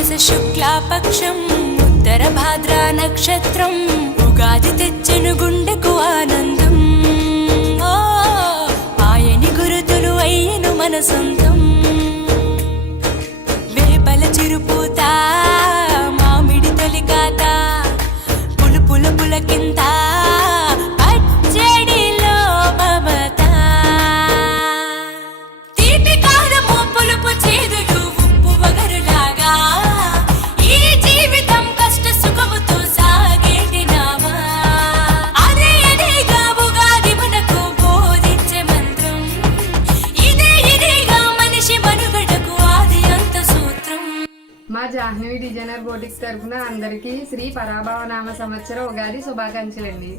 మాస శుక్లాపక్షం ఉత్తర భాద్ర నక్షత్రం ఉగాది తెచ్చెను గుండెకు ఆనందం. ఆయని గురుతులు అయ్యను మన సొంతం. వేపల చిరుపూత మామిడి తొలికాత పులుపుల పులకింత పచ్చడిలో మమత. తీపి కారము పులుపు చేదులు ఉప్పు వగరులాగా ఈ జీవితం కష్ట సుఖముతో సాగేటి నావా. అదే అదేగా ఉగాది మనకు బోధించే మంత్రం. ఇదేగా మనిషి మనుగడకు ఆది అంత సూత్రం. మా జాహ్నవి డిజైనర్ బోటిక్స్ తరఫున అందరికీ శ్రీ పరాభవ నామ సంవత్సర ఉగాది శుభాకాంక్షలండి.